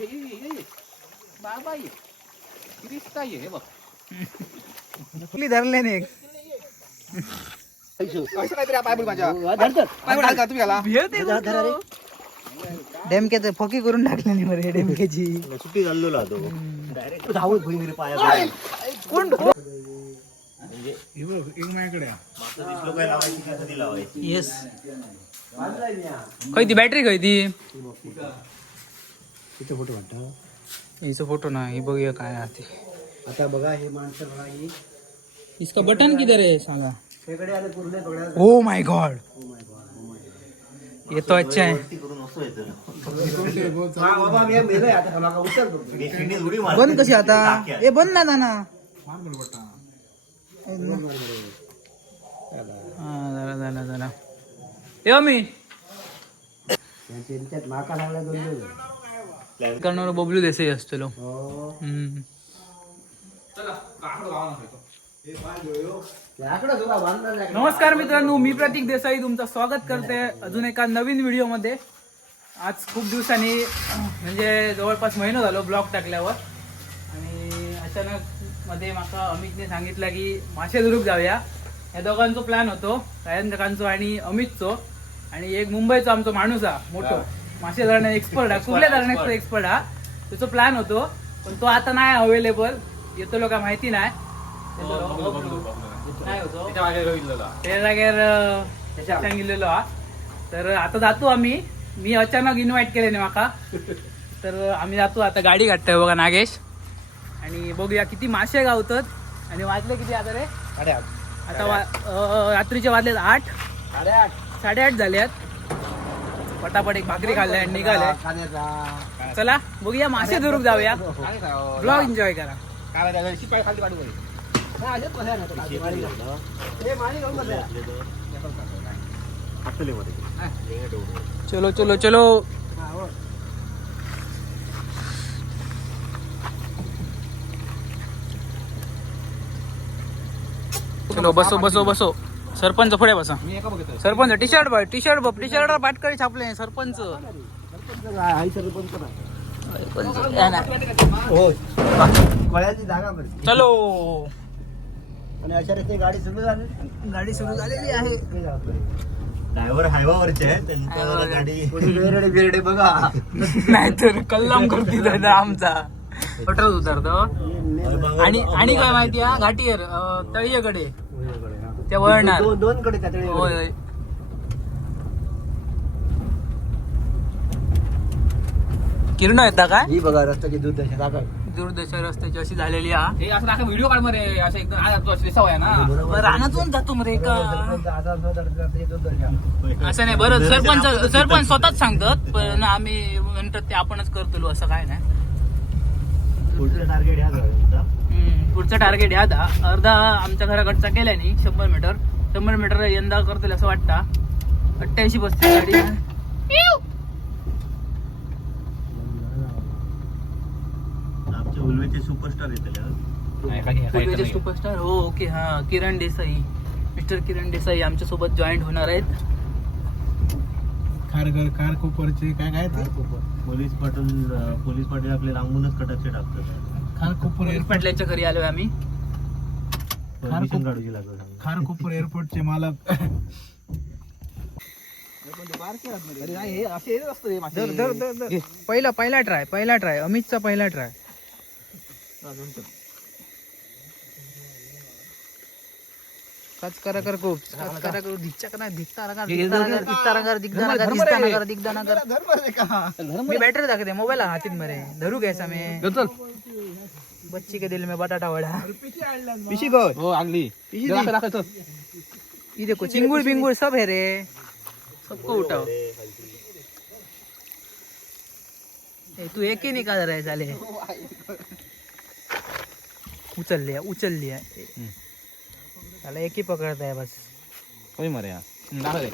ये ये ये ये। बाबा ये क्रिस्ता ये हे बघ. कुठली धरले नाही. असं काहीतरी पाय पड माझ्या. पाय पड का तुम्ही घाला डेमक्याचं फकी करून टाकले नाही बरे डेमक्याची सुट्टी चाललो तो डायरेक्ट धावत भुईंगिरी पाया म्हणजे मागचं दिसलो काय लावायची का कधी लावायची? येस खय ती बॅटरी खय ती फोटो वाटतं हिचं फोटो ना ही बघूया काय आहे. आता बघा हे माणसं बघा ही. इसका बटन किधर आहे सांगा. आले पूर्ण ओ माय गॉड ये तो अच्छा है. वरती करून असं येतं हा बाबा मी मेलोय आता. मला उचल उडी मार बंद कशी आता? ए बंद ना ना. झाला झाला झाला ए मी त्यांच्यात माका लागला दोन दिवस. करणार बबलू देसाई असतो हो. नमस्कार मित्रांनो मी प्रतीक देसाई तुमचं स्वागत करते अजून एका नवीन व्हिडिओमध्ये. आज खूप दिवसांनी म्हणजे जवळपास महिना झालो ब्लॉग टाकल्यावर. आणि अचानक मध्ये माका अमितने सांगितलं की माशेदुर्ग जाऊया. या दोघांचो प्लॅन होतो राजेंद्रकांचो आणि अमितचो. आणि एक मुंबईचा आमचा माणूस हा मोठो. मासे धरण्यात एक्सपर्ट हा कुठल्या धरण्यात एक्सपर्ट हा त्याचा प्लॅन होतो पण तो आता नाही अवेलेबल येतो लोक माहिती नाही. जागेवर अं, सांगितलेलो हा. तर आता जातो आम्ही. मी अचानक इन्व्हाइट केले नाही माका. तर आम्ही जातो. आता गाडी काढतोय बघा नागेश. आणि बघूया किती मासे गावतात. आणि वाजले किती आता रे? आता रात्रीचे वाजलेत आठ. साडेआठ. झाल्यात पटापट एक भाकरी खाल्ल्या आणि निघाल्या चला बघूया मासे धरून जाऊया. ब्लॉग एन्जॉय करा. चलो चलो चलो. चलो बसो बसो बसो. सरपंच पुढे बसा. मी एका बघतोय सरपंच टी शर्ट बघ टी शर्ट बघ टी शर्ट पाटकरी छापले सरपंच हो चलो गाडी सुरू झाली. गाडी सुरू झालेली आहे. ड्रायव्हर हायवावरचे आहे त्यांच्या गाडी. बेरडे बेरडे बघा. नाहीतर कल्लाम करते दादा आमचा. पटरत उतरतो. आणि आणि काय माहिती अं, तळीयकडे. त्या वळणार. दोन दोन कडे त्याकडे होय किरण येता काय? ही बघा रस्त्याची दूध दशा जागा दूरदर्शन रस्त्याची अशी झालेली हा. हे असं दाखव व्हिडिओ काढमध्ये असं एकदम आज तू असली सवय ना. रानातून जातो मध्ये का? आता असं नाही बरं सरपंच सरपंच स्वतःच सांगतात पण आम्ही म्हणतात ते आपणच करतो असं काय नाही. पुढचं टार्गेट ह्या पुढचं टार्गेट ह्या दहा अर्धा आमच्या घराकडचा केल्याने शंभर मीटर शंभर मीटर यंदा करतील असं वाटतं. अठ्ठ्याऐंशी पस्तीस गाडी. उलवेचे सुपरस्टार येतले पूर्वीचे सुपरस्टार हो ओके. हा किरण देसाई. मिस्टर किरण देसाई आमच्यासोबत जॉईन होणार आहेत. खारघर कार कोपरचे काय काय ते? पोलीस पाटील पोलीस पाटील आपले लांबूनच कटाचे टाकतात. खार कोपर एअरपोर्ट पाटल्याच्या घरी आलोय आम्ही. परमिशन काढूची लागत खार कोपर एअरपोर्टचे मालक. हे पहिला पहिला ट्राय पहिला ट्राय अमितचा पहिला ट्राय काच करा कर खूप. काच करा कर धिच्चा करा धिक्ता नगर धिक्ता नगर धिक्ता नगर धिक्ता नगर धिक्ता नगर धिक्ता नगर मी बॅटरी दाखवते मोबाईल हातीत मरे धरू घ्यायचा मी? चल. बच्ची के दिल में बटाटा वडा। पिशी गो हो आणली दाखव दाखव चल. ये देखो चिंगुल बिंगुल सब है रे। सबको उठाओ। ए, तू एक ही निकाल रहा है साले। उचल लिया उचल लिया। त्याला एक ही पकडता है बस। होय मरे हा. हं, दे.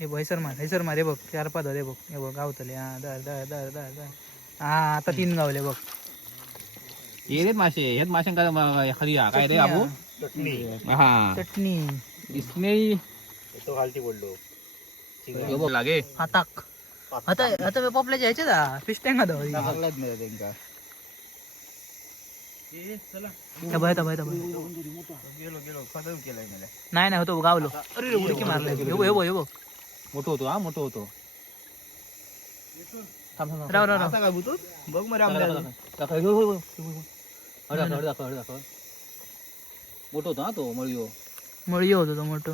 हैसर मार हैसर मार हे बघ चार पाच होते बघ। हे बघ गावतले हा दर दर दर दर दर हा आता तीन गावले बघ। हे रे मासे हेच माशांका एखादी हा, काय रे बाबू हा चटणी इसने तो खालती बोललो हे बघ लागे हाताक आता आता पॉपल्याच्या ह्याच्यात आ, फिश टँक आता होती. लागलाच नाही त्यांका त्या बाहेर, त्या बाहेर, त्या बाहेर. गेलो गेलो खदम केलाय मला नाही नाही होतो गावलो अरे रे, उडकी मारले हे बघ, हे बघ, हे बघ. मोठं होतो हा मोठं होतो थांब, थांब, थांब. राव राव राव असा काय भूतूत? बघ मग दाखव, दाखव, दाखव. दाखव, हो, हो, हो, हो, हो. हळ दाखव, हळ दाखव, हळ दाखव. मोठं होतो हा तो मळियो. होतो तो मोठं.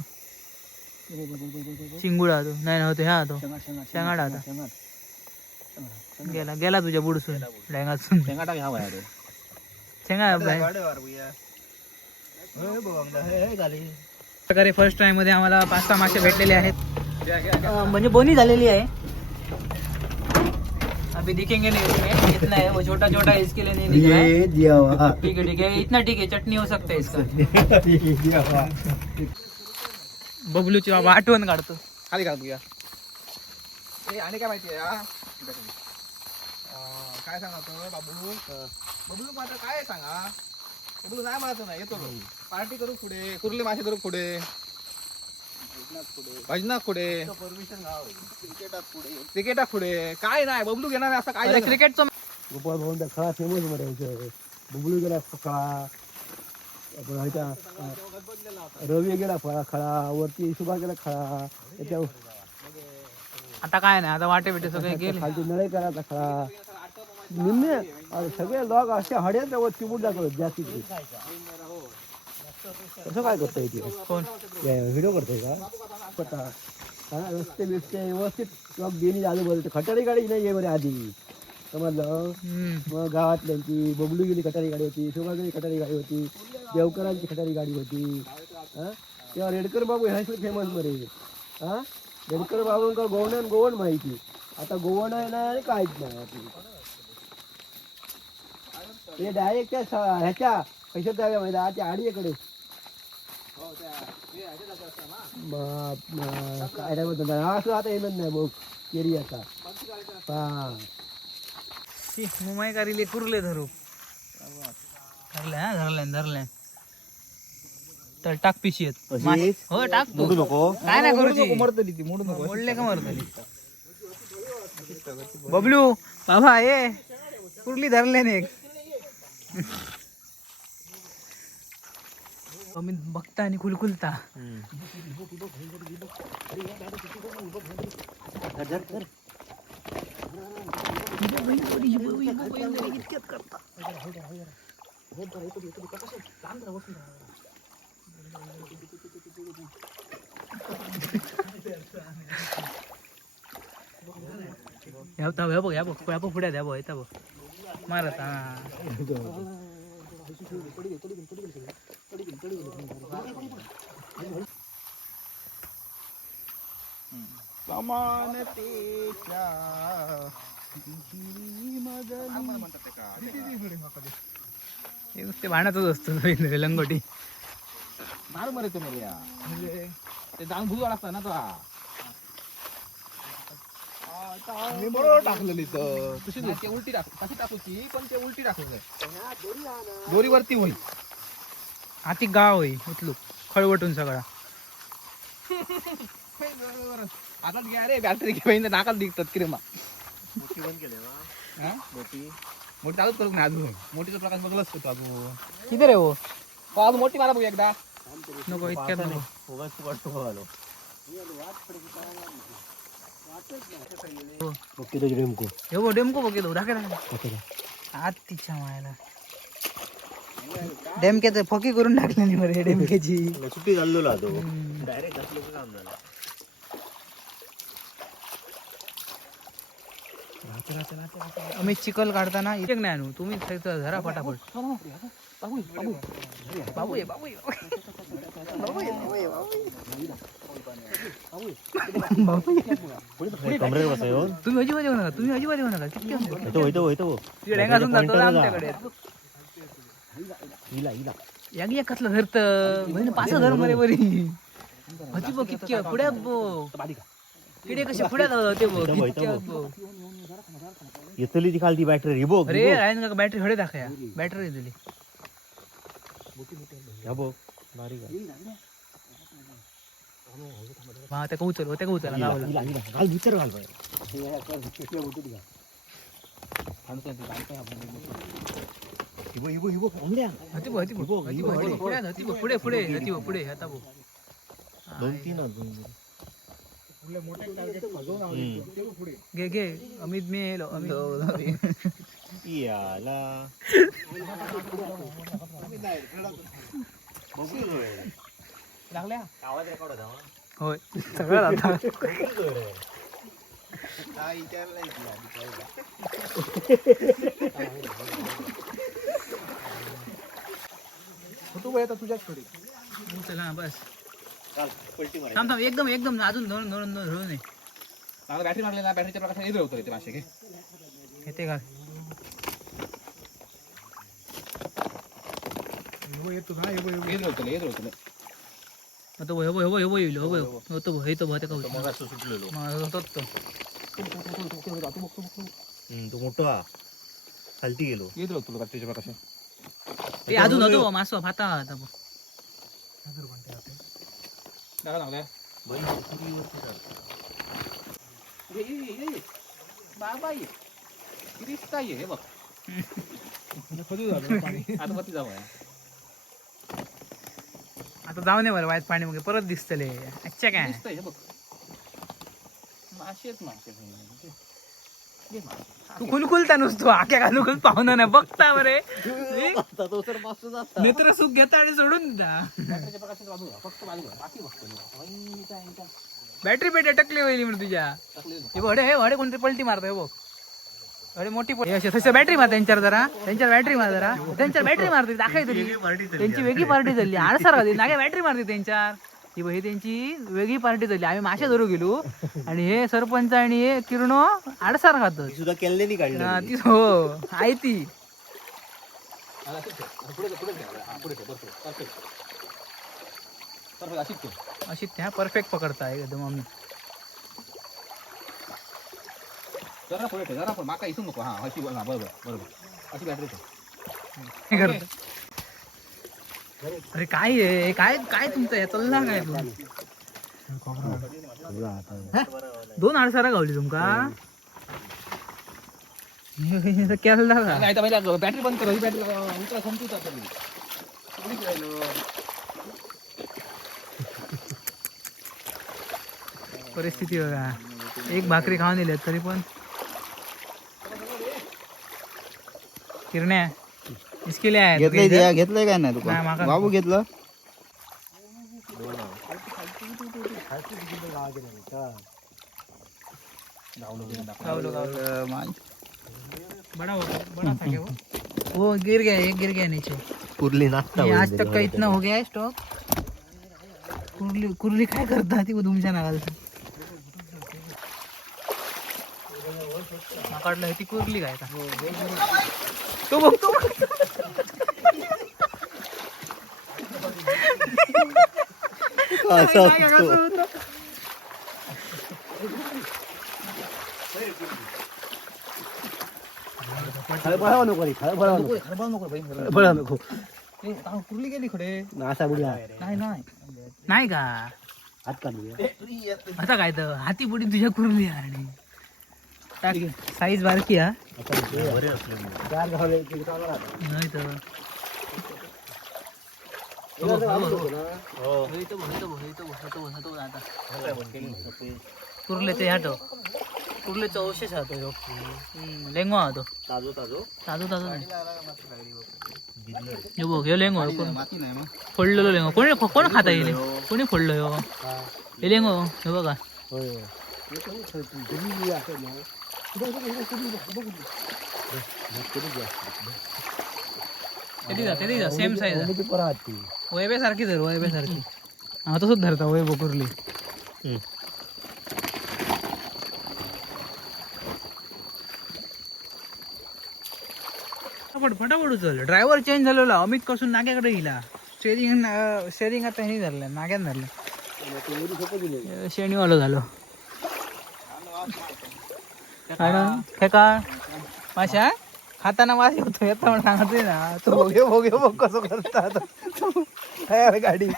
चिंगुडा तो. नाही नव्हतो ह्या तो. शेंगाडा आता गेला गेला तुझ्या बुडसून डांगासून शेंगा प्रकारे फर्स्ट टाइममध्ये आम्हाला पाच सहा मासे भेटलेले आहेत. म्हणजे बोनी झालेली आहे. अभी दिखेंगे नहीं इसमें इतना है वो छोटा छोटा इसके लिए नहीं दिख रहा है। ये दिया हुआ। ठीक है ठीक है इतना ठीक है चटनी हो सकता है इसका। दिया हुआ। बबलूची बाबा आठवण काढतो। खाली घाल तुया ए आणि काय माहिती आहे काय सांगा तो बाबू? बबलू मात्र काय सांगा? बबलू नाही म्हणतो ना येतो. पार्टी करू पुढे कुर्ले मासे करू पुढे. भजनात पुढे. क्रिकेटात पुढे. काय नाही बबलू घेणार असं काय? क्रिकेटचं गोपाळ भाऊ खळा फेमस म्हणायचं बुबलू गेला खळा. आपण ह्याच्या रवी गेला फळा खळा. वरती सुभा गेला खळा. त्याच्या आता काय नाही आता वाटे बिटे सगळे गेले. खालती नळे करायचा खळा. निम्मे सगळे लोक असे हड्यात वर चिबूट दाखवत जास्ती. कसं काय करता येते कोण व्हिडिओ करतोय का स्वतः हा रस्ते बिस्ते व्यवस्थित लोक गेली आजूबाजू खटारी गाडी नाही आहे बरे आधी समजलं. मग गावातल्यांची बबलू गेली खटारी गाडी होती शोभा गेली खटारी गाडी होती देवकरांची खटारी गाडी होती हा तेव्हा रेडकर बाबू ह्या फ़ेमस बरे हा रेडकर बाबूंका गोवण्यान गोवण माहिती आता गोवण आहे ना आणि काहीच नाही आपली ते डायरेक्ट त्या ह्याच्या कशात द्याव्या माहिती आडीकडे बाप म- काय नाही असं आता येणार नाही बघ केरी आता हा शी, मुंबई कारिले कुरले धरू धरले हा धरले धरले तर टाक पिशी आहेत हो टाक मोडू नको काय नाही करू मरतली ती मोडू नको मोडले का मरतली बबलू बाबा ये कुरली धरले नाही मी बघता आणि कुलकुलता ह्या बघ ह्या बघ ह्या बघ ह्या पुढे द्या बघ येता बघ. मारत हा. हे नुसते भांडतच असतो रवींद्र लंगोटी. मार मरे ते मर्या म्हणजे ते जाऊन भुजवाड असता ना तो मी बरोबर टाकलेली तर. तशी ते उलटी टाक कशी टाकूची पण ते उलटी टाकलं दोरीवरती होईल. आती गाव होई उतलू खळवटून सगळा. आता घ्या रे बॅटरी घेऊन नाकात दिसतात किरेमा? मोठी चालूच करू ना अजून. मोठीचा प्रकाश बघलाच करतो अजून. किती रे हो? अजून मोठी मारा बघू एकदा. नको इतक्यात नको. ओके तुझी नेमको हे बघ डेमको बघ येतो दाखव आत तिच्या मायला. डेमक्याचं फकी करून टाकले नाही बरे डेमक्याची सुट्टी चाललो तो हम्म. आम्ही चिकल काढताना इथे नाही आणू तुम्ही धरा फटाफट बाबू ये तुम्ही अजिबात येऊ नका तुम्ही अजिबात येऊ नका किती जातो आमच्याकडे हिला हिला यागी एक कसलं धरत म्हणजे पाच धर मरे बरी होती बघ कितके पुढ्या बघ किडे कसे पुढ्यात होते बघ. येतली ती खालती बॅटरी ही बघ अरे रायन का बॅटरी हडे दाखया बॅटरी दिली ह्या बघ बारीक आहे. हा त्या उचल त्या उचल. घाल भीतर घाल बाहेर. हे या कर, पिशव्या उठून घाल. हिबो, हिबो, हिबो, कोंबड्या. हती बघ हती बघ हती बघ हती बघ. पुढे हती बघ पुढे पुढे हती बघ पुढे आता बघ घे घे अमित मी येलो अमित लागल्या होय सगळं आता तू येतात तुझ्याच थोडी चला बस थांब थांब एकदम एकदम अजून धरून धरून धरून नये चांगला बॅटरी मारलेला बॅटरीच्या प्रकाशात येतो होतं ते मासे घे येते का येत होतं येत होतं आता हो हो हो येईल हो हो होतो हे तो बहुतेक मग सुटलेलो होतोच तो तो मोठा खालती गेलो येत होतं बॅटरीच्या प्रकाशात ते अजून होतो मासो फाता आता ये, ये, ये, ये. बाबा ये ये हे बघ. जाऊ आता जाऊ नये बरं वाईट पाणी मग. परत दिसतले अच्छा काय? दिसतंय हे बघ. माशेच मासे. ये मासे. तू खुलखुलता नुसतो आख्या घालू पाहुणा नाही बघता बरे. नेत्र सुख घेता आणि सोडून द्या मी. बॅटरी पेट अटकली होईल म्हणून तुझ्या. टाकलेलं. हे हे वडे कोणतरी पलटी मारतो हे बघ. अरे मोठी बॅटरी मार त्यांच्यावर जरा. त्यांच्यावर बॅटरी मार जरा. त्यांच्यावर बॅटरी मारते दाखवाय तरी त्यांची वेगळी पार्टी झाली. आडसार घाली नागे बॅटरी मारते त्यांच्यावर. ही बघ ही त्यांची वेगळी पार्टी झाली आम्ही मासे धरू गेलो आणि हे सरपंच आणि हे किरणो आडसार खातात सुद्धा केलेली हा, ती हो आहे ती हा. हा. हा. अशी त्या परफेक्ट पकडता एकदम आम्ही जरा पुढे जरा पुढे. माका इसून नको हा अशी हा, बरोबर बरोबर अशी बॅटरी. अरे काय आहे काय काय तुमचं हे? चालला काय तू. दोन आडसारा गावली तुमका? केला का? बॅटरी बंद कर बॅटरी उतरा. परिस्थिती बघा. एक भाकरी खाऊन दिली तरी पण. किरण्या. इसके लिए आया तू घेतलंय इधर? द्या घेतलंय काय नाही तुका बाबू घेतलं? बड़ा हो बड़ा था क्या वो? वो गिर गया एक गिर गया नीचे। कुर्ली नाश्ता आज तक का इतना हो गया है स्टॉक कुर्ली कुर्ली काय करता ती तुमच्या नागाला? काढलं ती कुर्ली काय का तो नको. रे नको. नको बाई. नको. ए, कुर्ली गेली खडे? नासा बुड्या नाही नाही. नाही का? हात काढली आता काय तर हाती बुडी तुझ्या कुर्ली आणि साईज बारकी हा. चार गावले. नाही तर. हो, हो, हो. कुर्ले ते हाटो कुर्लेचा अवशेष हातो ह्यो लेंगो हा तो ताजो ताजो ताजो ताजो नाही ह्यो बघ ह्यो लेंगो ह्यो कोण- माती नाही मग फोडलेलो लेंगो कोणी कोण खाता येईल कोणी फोडलो ह्यो हे लेंगो हे बघा होय होय. हे कोणी खेळतो? तुम्ही असं ना. इथं, इथं, किती जा सेम साईज ती. वैबे सारखी धर वैबे सारखी हा तसंच धरता वैभव कुर्ली. फटाफट फटाफट उचल. ड्रायव्हर चेंज झालेला अमित कसून नाग्याकडे गेला. स्टेरिंग स्टेरिंग आता हे धरलं नाग्यात धरलं. शेणीवालो झालो. आणि फेका माशा? खाताना वास येतो येतो म्हणून सांगतोय ना. तू भोगे भोगे बघ कसं करता तयार तू काय गाडी.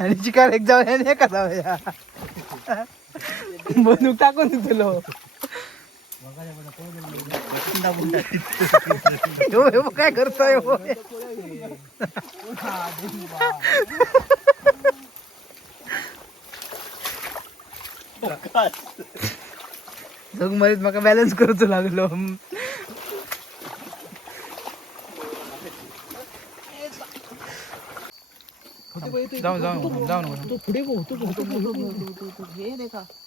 आणि चिकार एक जाऊ आणि एका जाऊया बंदूक टाकून तुलो काय करतोय जगमध्ये म्हाका बॅलन्स करूच लागलो. जाऊ जाऊ जाऊ नको पुढे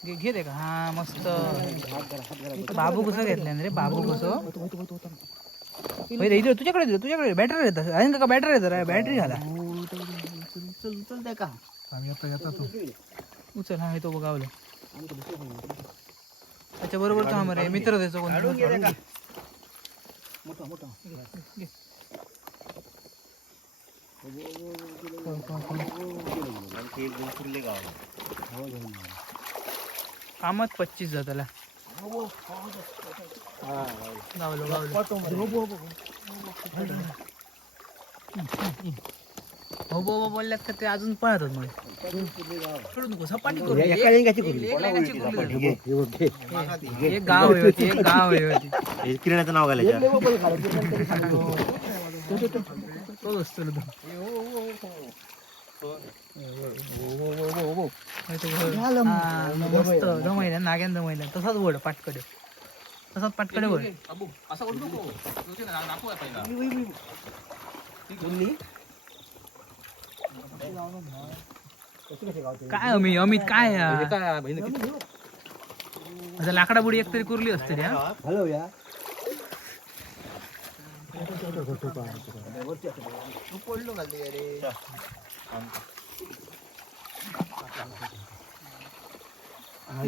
घे घे दे का? हा मस्त. बाबू कसं घेतलं रे? बाबू कसं? इथे तुझ्याकडे दिलं तुझ्याकडे बॅटरी येतात आहे का बॅटरी येतात बॅटरी घाला आम्ही आता येतात तो. उचल हा तो बघावलं त्याच्या बरोबर तो हा रे मित्र त्याचा कोण? कामच पच्चीस जाताला हो बोलल्यात का ते अजून पळतात मग सोडू नको सपाटी करू एक- एका लिंगाची एक एक गाव आहे होती, एक गाव आहे होती. किरण्याचं नाव घालायचं असतो तो. हा, मस्त. दमयला नाग्यान दमयला तसाच वड पाटकडे. तसाच पाटकडे वड. असं नको. काय अमित अमित काय आता लाकडा बुडी एक तरी कुरली असते रे हा. हॅलो या. पडलो खाली अरे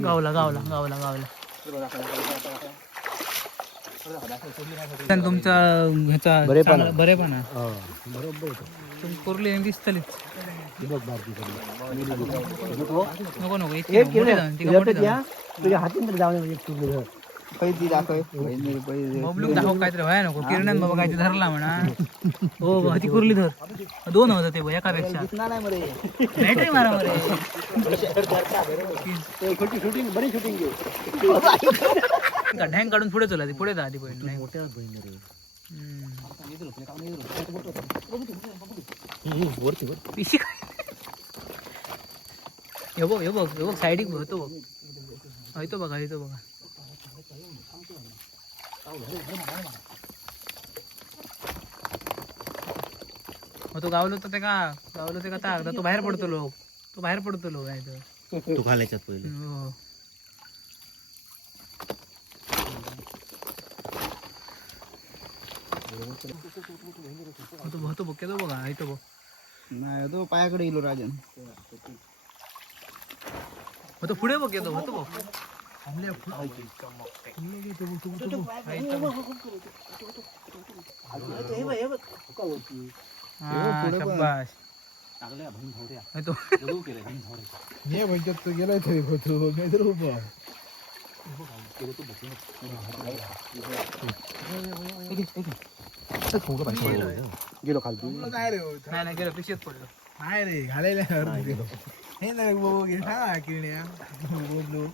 गावला गावला गावला गावला. पण तुमचा ह्याचा होतं. तुम्ही कुरली दिसतलीच हे भारतीकडे. नको नको तुझ्या हातीन तर जाऊन. एक. बबलूक दाखव काहीतरी. व्हाय नको. किरण्यात बाबा काहीतरी धरला म्हणा. हो बा, ती कुरली धर. दोन होतं ते बघ, एकापेक्षा. बॅटरी मारा. मरे शूटिंग बरी ढँग काढून पुढे चला ती पुढे जा आधी पहिले मोठ्या बहीण रे. पिशी काय? हे बघ हे बघ हे बघ साईडिक बघ तो बघ. हय तो बघा तो बघा. मग तो गावलो तर ते का? गावलो ते का ता तो बाहेर पडतो लोक. तो बाहेर पडतो लोक आहे तो तू घालायच्यात पहिले. हो. हो तो बघ तो बघा तो नाही तो पायाकडे गेलो राजन. मग तो पुढे बघ येतो होतो बघ तो. ये म्हणजे तो गेलाय तरी होतो नाही उभा गेलो खालती नाही रे होत. नाही नाही गेलो पिशेत पडलो नाही रे घालायला अर्ध हे नाही बाबा घे बोललो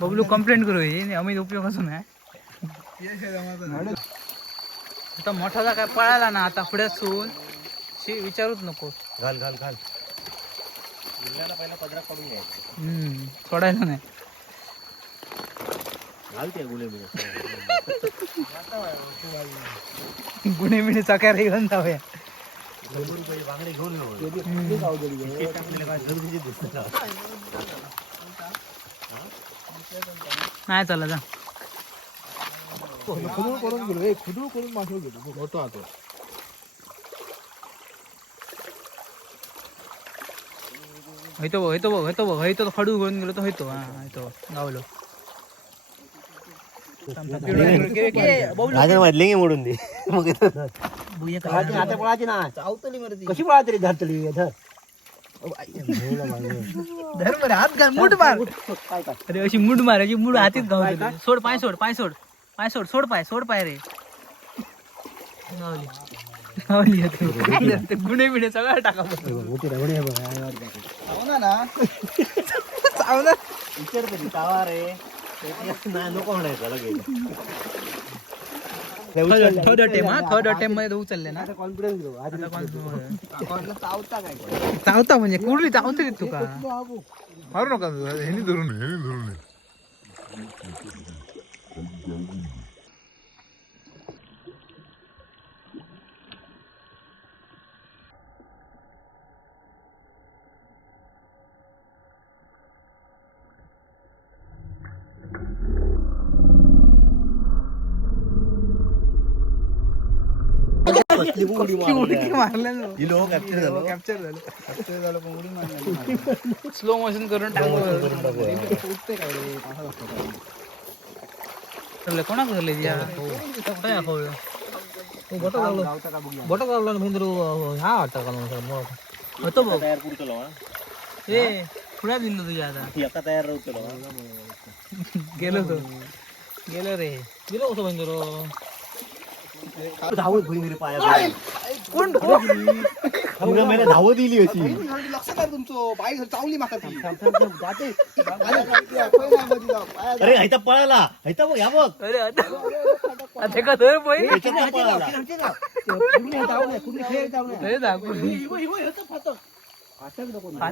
बबलू कंप्लेंट करू हे अमित उपयोग असू नाही. यश आहे. आता मोठाचा काय पळाला ना आता पुढे सून शी विचारूच नको. घाल घाल घाल. सोडायला नाही. घाल ते गुले बिले गुन्हे बिणे चकार घेऊन जाऊया. बांगडे घेऊन येऊ गावगडी टाकलेलं काय गरजेचे दिसतं नाही चला जा. खुदूळ करून गेलो एक खुदूळ करून मासे गेलो हातो हयतो बघ हयतो बघ हयतो बघ हयतो तो खडू घेऊन गेलो तो हयतो हा हयतो गावलो. राजा मधले घे मोडून दे. मग आता पळाची ना. कशी पळा तरी धरतली? धर. धर बरं हात घाल मुठ मार. काय काय अरे अशी मुठ मार अशी मुठ हातीत गावली सोड पाय सोड पाय सोड. पाय सोड सोड पाय सोड पाय रे. गावली गावली आता. ते गुन्हे बिणे सगळं टाका मोठी रवणी आहे बघ आहे वर जाते. चावना ना. विचार रे. नाही नको म्हणायचं लगेच. थर्ड अटेम हा थर्ड अटेममध्ये उचलले ना? कॉन्फिडन्स घेऊ. चावता चावता म्हणजे कुरली चावतली तुका मारू नका ह्यानी धरून ह्यानी धरून कसली उडी उडकी मारल्या ही लोक कॅप्चर झालो. कॅप्चर झालं. ते झालं पण उडी मारली स्लो मोशन करून टाकलं. कोणाक धरले या काय दाखवलं बोट महिंद्र हा वाटतं का होतो बघ. तयार पुरतो हा ए पुढे दिलं तुझ्या आता. एका तयार राहतो गेलो तो गेलो रे. गेलो कसं महिंद्र धावत बहीण रे पाया कोण मला धावत दिली होती. लक्ष कर तुमचं. बाई चावली माका ती. जाते. अरे हैता पळाला. हैता बघ या बघ. अरे आता का धर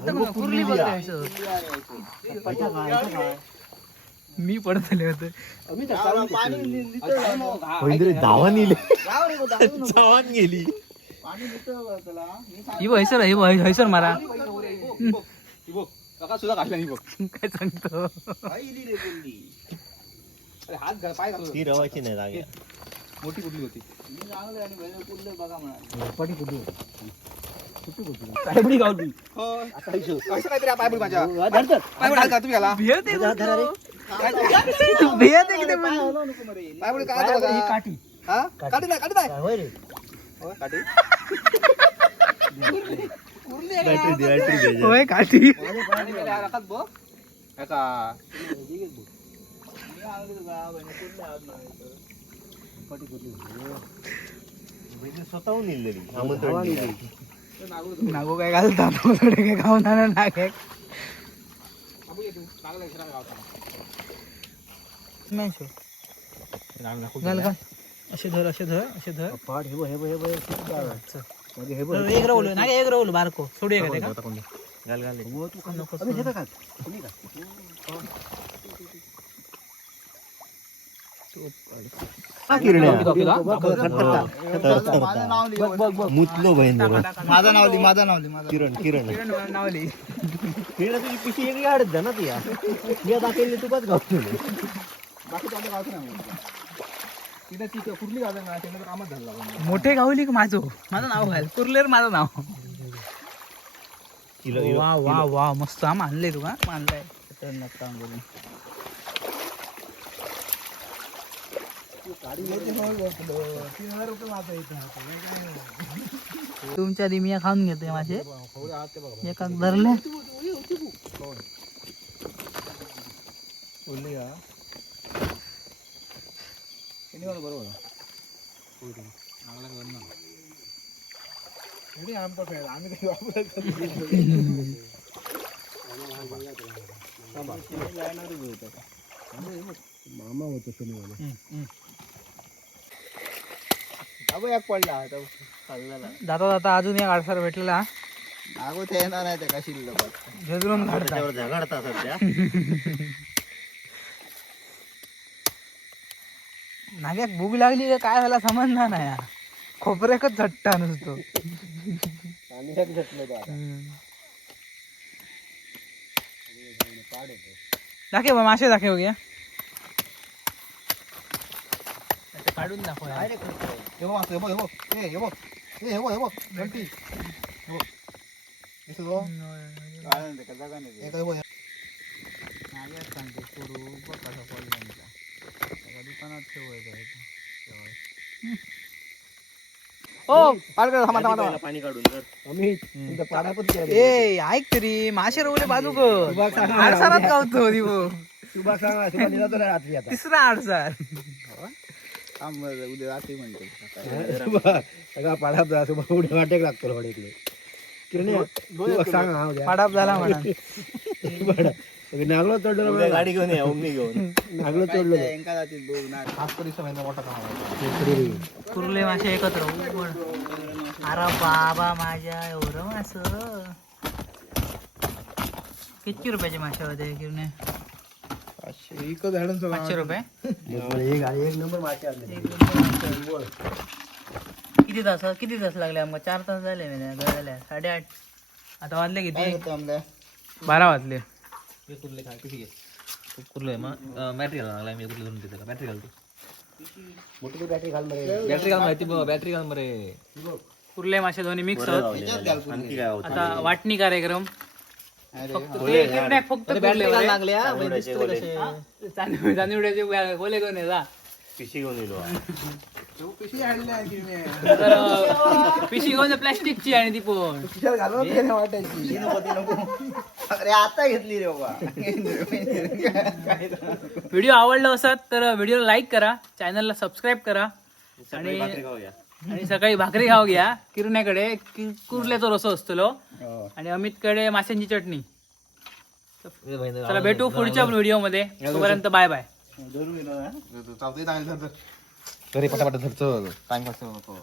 कोण कुर्ली बघायचं मी होते. पाणी नि- नितळ आहे मग. हा, बहीण धावा नेली. धावान गेली. ही हैसर ही हैसर मारा. सुद्धा काढला ही बघ काय सांगतो? पाहिली रे बोलली. अरे हात घाल पाय घालू ती रवायची नाही जागे. मोठी कुठली होती? मी चांगले आणि बहिणी कुठले बघा म्हणा पटी कुठे होती? साहेबडी गावली नाही काठी नाही होय काठी स्वतःहून नेलेली आमंत्रण नागो काय घालता? थोडे काय गावना ना नाग घाल घाल असे धर असे धर असे धर. पाठ हे हे हे हे आहे. म्हणजे हे हे एक रवलो नागे एक रवलो बारको. सोडू का ते का घाल घाल. तू खा. अबे, हे तर खा. तुम्ही खा. किरण्या बघ, बघ, बघ, खटखटा. तर माझं नाव लिहि. बघ, बघ. मुतलो बहीण. माझं नाव लिहि माझं नाव लिहि माझं किरण किरण. नावली किरण तुझी पिशी काढत जा ना ती या. दाखवली तुकाच गावतो बाकी कुठली झालं. मोठे गावली का माझं? माझं नाव घाल कुर्लेर माझं नाव. वा वा वा. मस्त. हा मानले तू का मानलाय. खतरनाक काम करून. तीन हजार रुपये माझा इथं तुमच्या दिमिया खाऊन घेते माझे. एका धरले. बरोबर आम्ही मामा होतो शनिवारी. अगो एक पडला आता खाल्ला जाता जाता अजून एक आडसार भेटलेला अगो ते येणार नाही झेजरून त्याच्यावर झगाडता सध्या. नाग्याक भूक लागली का? काय झाला? समजणार नाही यार. खोपऱ्याकच झट्टा नुसतो. आता. दाखव बा, मासे दाखव घ्या काढून दाखव यार. हे बघ मास्तर, हे बघ हे बघ ए, हे बघ ए, हे बघ हे बघ घंटी हे बघ? काय. हे बघ, हे- सांगते बघ कसा पडला त्यांचा. त्याला दुकानात ठेवायचं आहे. ते. ओ पाड कर, थांबा, थांबा, पहिलं थांबा. पाणी काढून तर ए ऐक तरी मासे रवले बाजू सांगा. आडसारात गावतो दिवो तिसरा आडसार. थांब उद्या रात्री म्हणतो. सगळा पाडाप असं उड्या वाटेक लागतो किरणे तू सांग हा उद्या पाडाप झाला म्हणा. पाडा. नागलो चढलो उद्या गाडी घेऊन ये ओमनी घेऊन. नागलो चढलो एका आहे मोठा काम कुर्ले मासे एकत्र अरे बाबा माझ्या एवढं मास. किती रुपयाचे मासे होते किरणे इकडं झाडून सगळं पाचशे रुपये? एक एक नंबर मासे आणले. एक नंबर मासे. किती तास किती तास लागले आमका चार तास झाले नाही झाले. साडेआठ. आता वाजले किती? बारा वाजले. कुर्ले खा किती कुर्ले मग बॅटरी लागला मी धरून देते बॅटरी घालतो मोठी बॅटरी घाल मरे बॅटरी घाल माहिती बॅटरी घाल मरे कुर्ले मासे दोन्ही मिक्स होत. आणखी काय होतं आता वाटणी कार्यक्रम. फक्त. लागल्या हा? चांदी- चांदिवड्याचे गोले घेऊन पिशी घेऊन येलो पिशी घेऊन प्लॅस्टिकची आणि ती पण. वाटायची. अरे आता घेतली रे बाबा. व्हिडिओ आवडला असत तर व्हिडिओला लाईक करा चॅनलला सबस्क्राईब करा. आणि आणि सकाळी भाकरी खाऊ घ्या. किरण्याकडे कि- कुर्ल्याचा रसो असतो आणि अमितकडे माशांची चटणी. चला भेटू पुढच्या व्हिडिओमध्ये तोपर्यंत बाय बाय चालतंय चांगलं तरी पटापट धरतो. टाइमपास नको